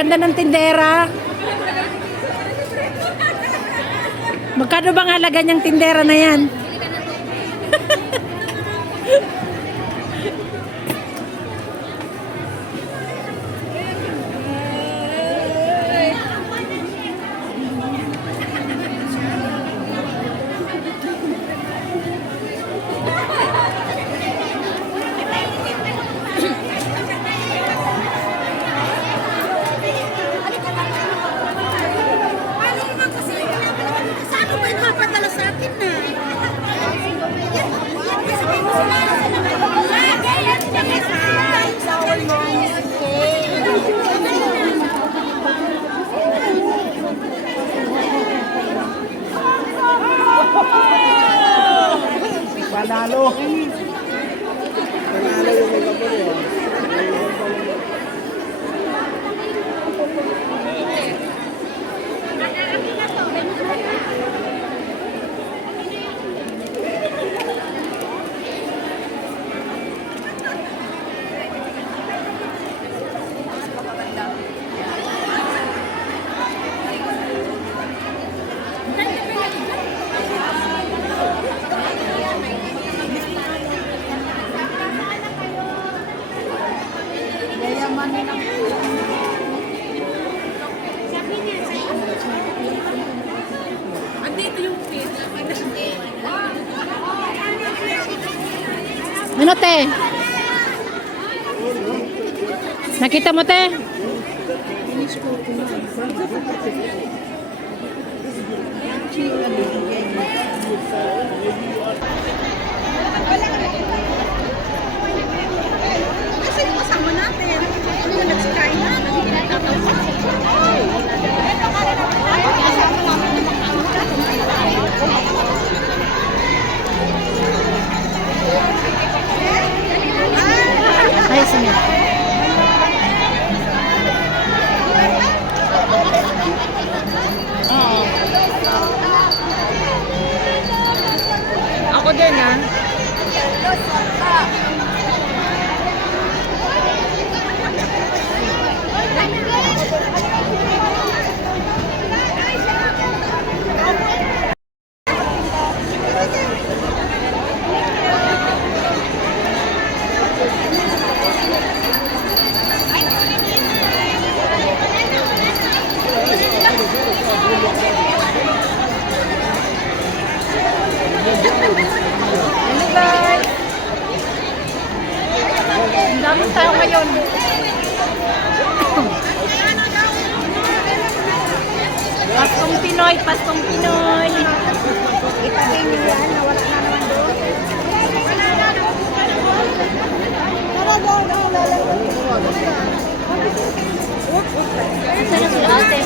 ganda ng tindera. Magkano bang halaga niyang tindera na yan? Panalo. Panalo yung mga kapatid. Ano te? Nakita mo te? Kasi yung kasama natin, yung nagsikain na, Ay, sige. ako din ah. Hello guys. Ang daming tao ngayon. Paskong Pinoy, Paskong Pinoy. Ipagay niyo yan, nawala na naman doon. Asa na sila ate?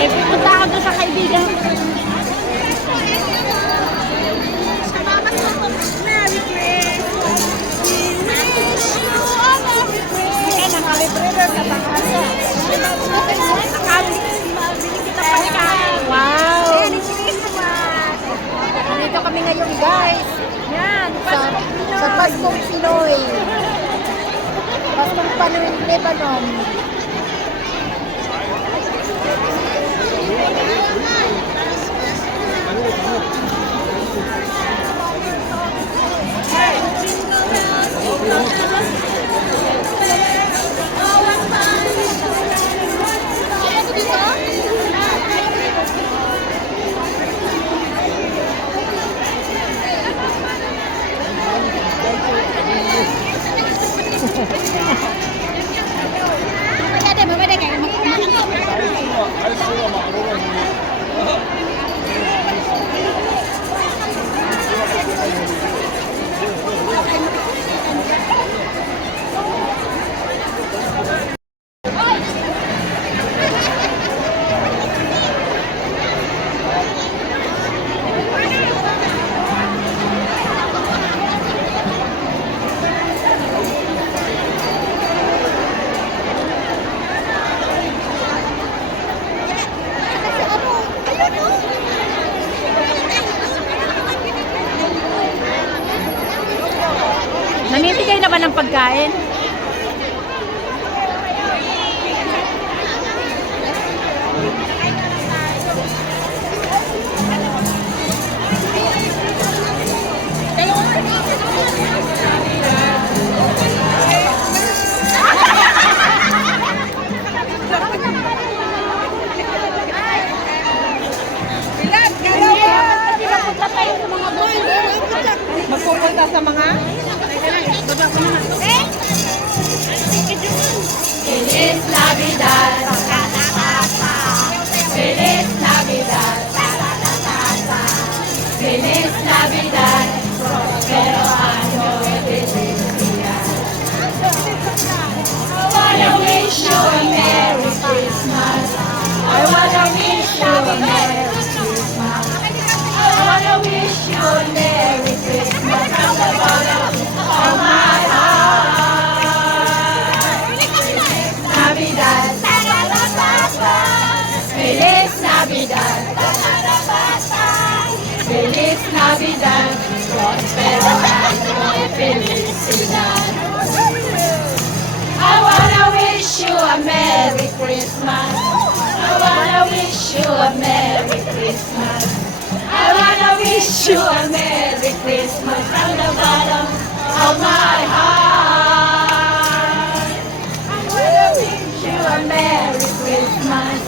Eh, pupunta ako doon sa kaibigan. Merry Christmas! Kaya nakalibre na bangasa. Nakabili kita pagkain. Wow! Merry Christmas! Nandito kami ngayon guys. Yan, Sa Paskong Pinoy. Paskong Panoy, Lebanon. pagkain. Magpupunta sa mga? Feliz Navidad. Feliz Navidad. Feliz Navidad. Prospero año de felicidad. I wanna wish you a Merry Christmas. I wanna wish you a Merry Christmas. I wanna wish you a Merry Christmas from the bottom of my heart. Navidad. Feliz Navidad. Feliz Navidad. Prospero año de felicidad. I wanna wish you a Merry Christmas. I wanna wish you a Merry Christmas. I wanna wish you a Merry Christmas from the bottom of my heart. I wanna wish you a Merry Christmas.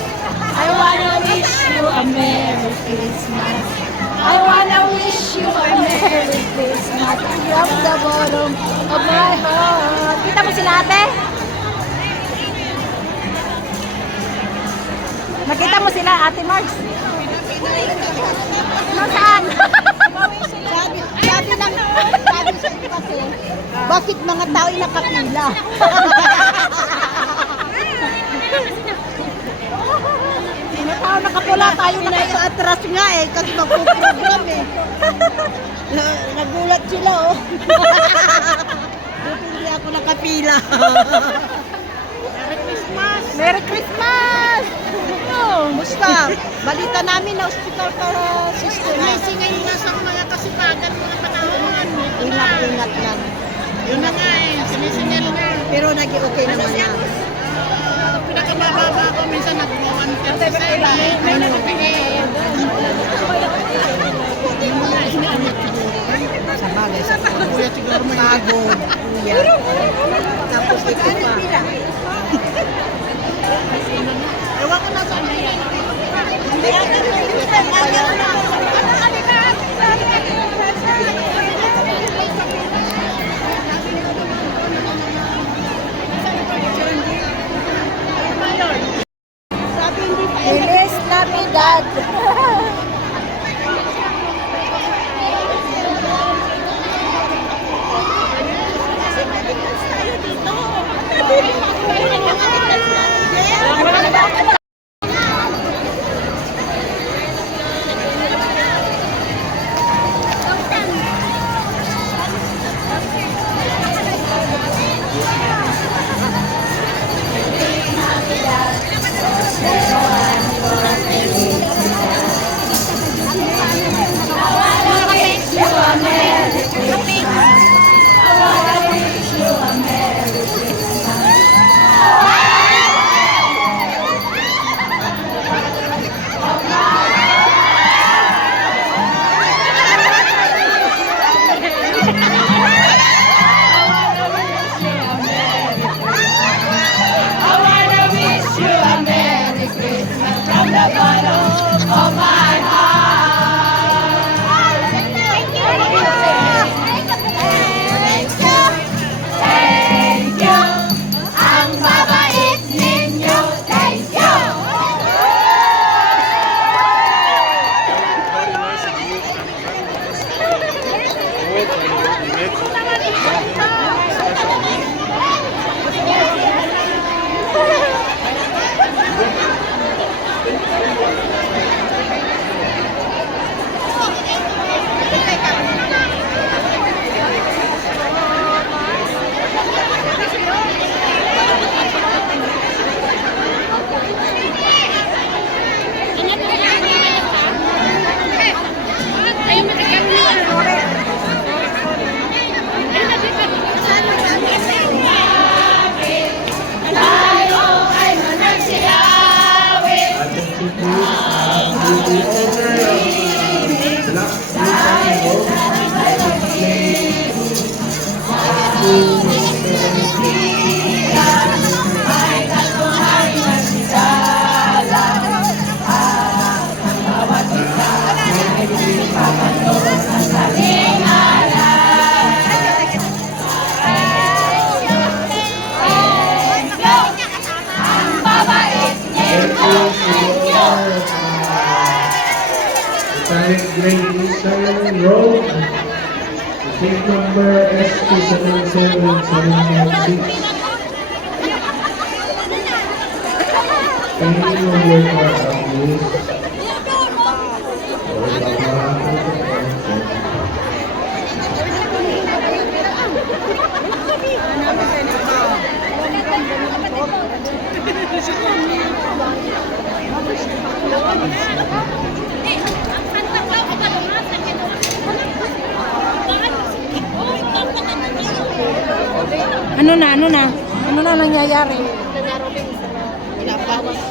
I wanna wish you a Merry Christmas. I wanna wish you a Merry Christmas from the bottom of my heart. Kita mo sila ate? Nakita mo sila ate Marks? No, saan? Sabi lang, sabi sa iyo kasi, bakit mga tao ay nakapila? Mga tao nakapula, tayo naka-atras nga eh, kasi magpuprogram eh. Nagulat sila oh. Buti hindi ako nakapila. Merry Christmas! Merry Christmas! Musta? Balita namin na hospital para sister. Singay nga sa mga kasipagan mga panahon. Ingat-ingat lang. Yun na nga eh, sinisingil nga. Pero nag-okay naman na. Pinakamababa ko minsan nag-137. May nakapigay. Sa bagay, sa Kuya siguro may pagod. Kuya. Tapos ito pa. Ewan ko na saan yan. Feliz Navidad! I wanna wish you a Merry Christmas. Grade Eastern Road. Receipt number ST77796. Thank you, your car, please. Ano na? Ano na? Ano na nangyayari?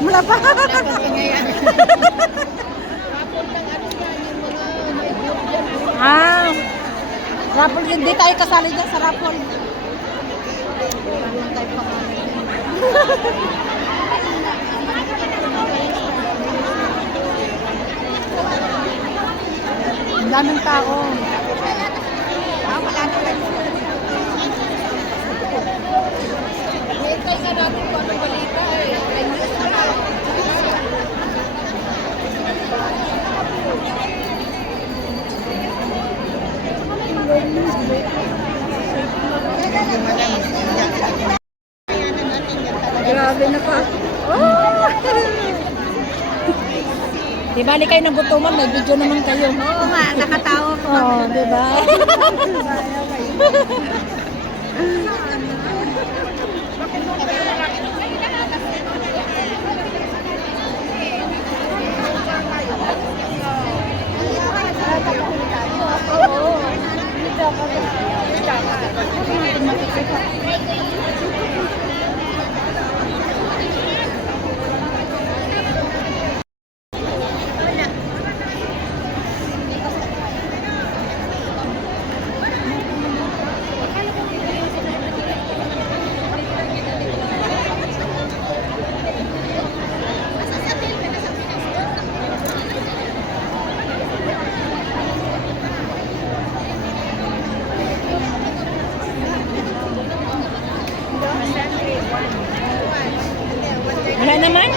Wala pa. Ah, raffle, hindi tayo kasali dyan sa raffle. Ang daming tao. Wala na. Hintay nga natin kung anong balita eh. Grabe na pa. Oh! Di bali kayo ng gutuman, may video naman kayo. Oo nga, nakatawa po. Oo, di ba? Wala naman?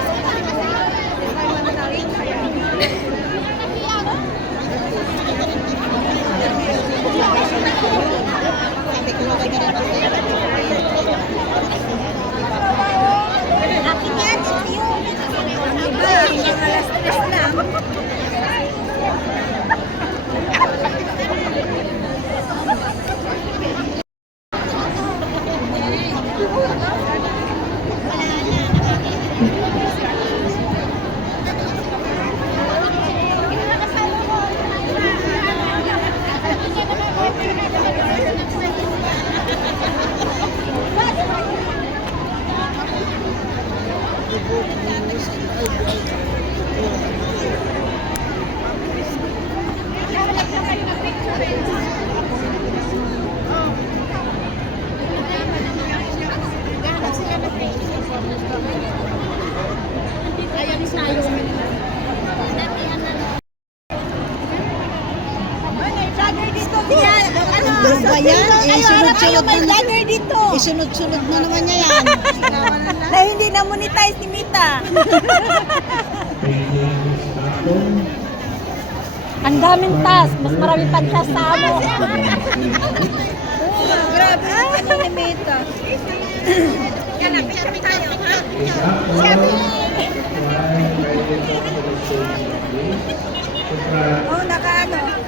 Ano ba yan? Isunod-sunod na dito. Isunod-sunod na naman niya yan. Na hindi na monetize ni Mita. Ang daming task. Mas marami pang task sa amo. Grabe. Ano ni Mita? Yan na, picture tayo. Oh, naka-ano.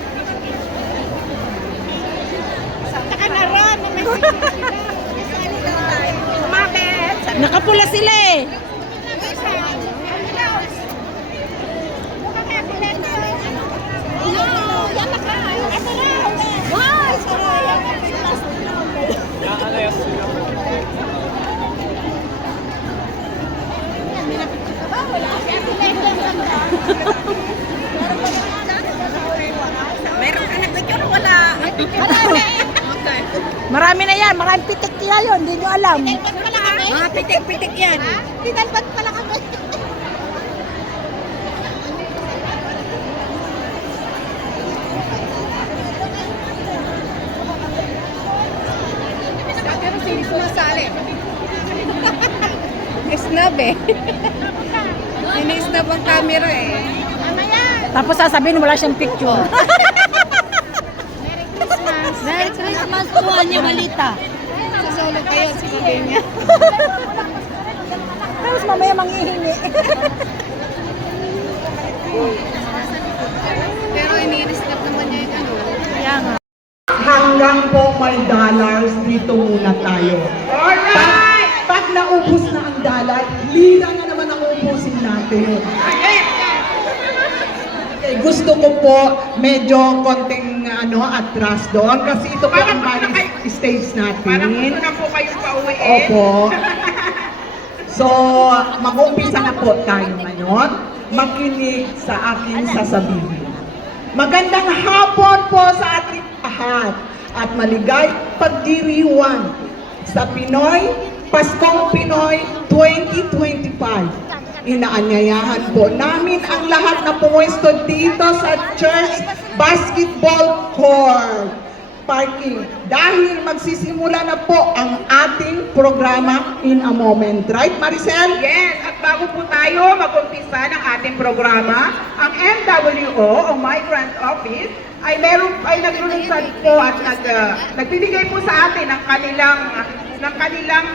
Nakapula sila eh. Meron ka nag-picture o wala? Marami na yan, maraming pitik kaya yun, hindi nyo alam. Mga pitik-pitik yan. Tinalbat pala kami. Pero sino sumasali? Snub eh. Ini-snub ang camera eh. Tapos sasabihin wala siyang picture. Merry Christmas po, Anya Balita. Sa solo kayo, sige niya. Tapos mamaya manghihingi. Pero ini-stop naman niya yung ano. Kaya nga. Hanggang po may dollars, dito muna tayo. Alright! Pag naubos na ang dollar, lira na naman ang ubusin natin. Okay, gusto ko po medyo konting atras doon kasi ito po ang bali stage natin. Parang gusto na po kayong pauwi eh. Opo. So, mag-umpisa na po tayo ngayon. Makinig sa aking sasabihin. Magandang hapon po sa ating lahat at maligay pagdiriwang sa Pinoy, Paskong Pinoy 2025. Inaanyayahan po namin ang lahat na pumuesto dito sa Church Basketball Court Parking dahil magsisimula na po ang ating programa in a moment. Right, Maricel? Yes, at bago po tayo mag-umpisa ng ating programa, ang MWO o Migrant Office ay naglulunsad po at nagbibigay po sa atin ng kanilang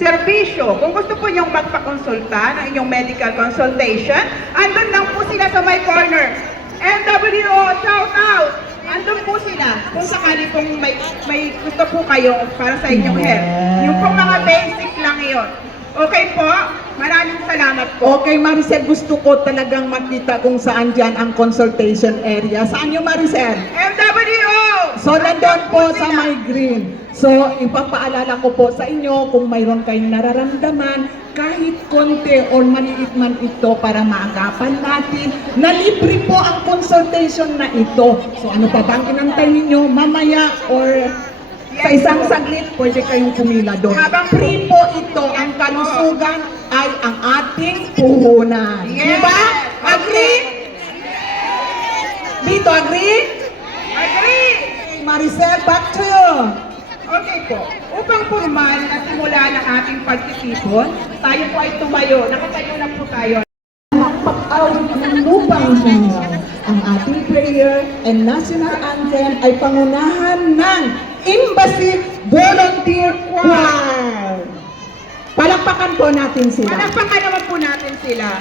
serbisyo. Kung gusto po niyong magpakonsulta ng inyong medical consultation, andun lang po sila sa my corner. MWO, shout out! Andun po sila kung sakali pong may gusto po kayo para sa inyong health. Yung pong mga basic lang yon. Okay po? Maraming salamat po. Okay, Maricel, gusto ko talagang makita kung saan dyan ang consultation area. Saan yung Maricel? MWO! So, nandun po sa my green. So, ipapaalala ko po sa inyo kung mayroon kayong nararamdaman, kahit konti or maliit man ito para maagapan natin, na libre po ang consultation na ito. So, ano pa bang inantay ninyo? Mamaya or sa isang saglit, pwede kayong pumila doon. Free po ito. Ang kalusugan ay ang ating puhunan. Diba? Agree? Dito, agree? Agree! Maricel, back to you. Okay po. Upang formal na simula ng ating pagtitipon, tayo po ay tumayo. Nakatayo na po tayo. Pag-awit ng lupang hinga. Ang ating prayer and national anthem ay pangunahan ng Embassy Volunteer Choir. Palakpakan po natin sila. Palakpakan naman po natin sila.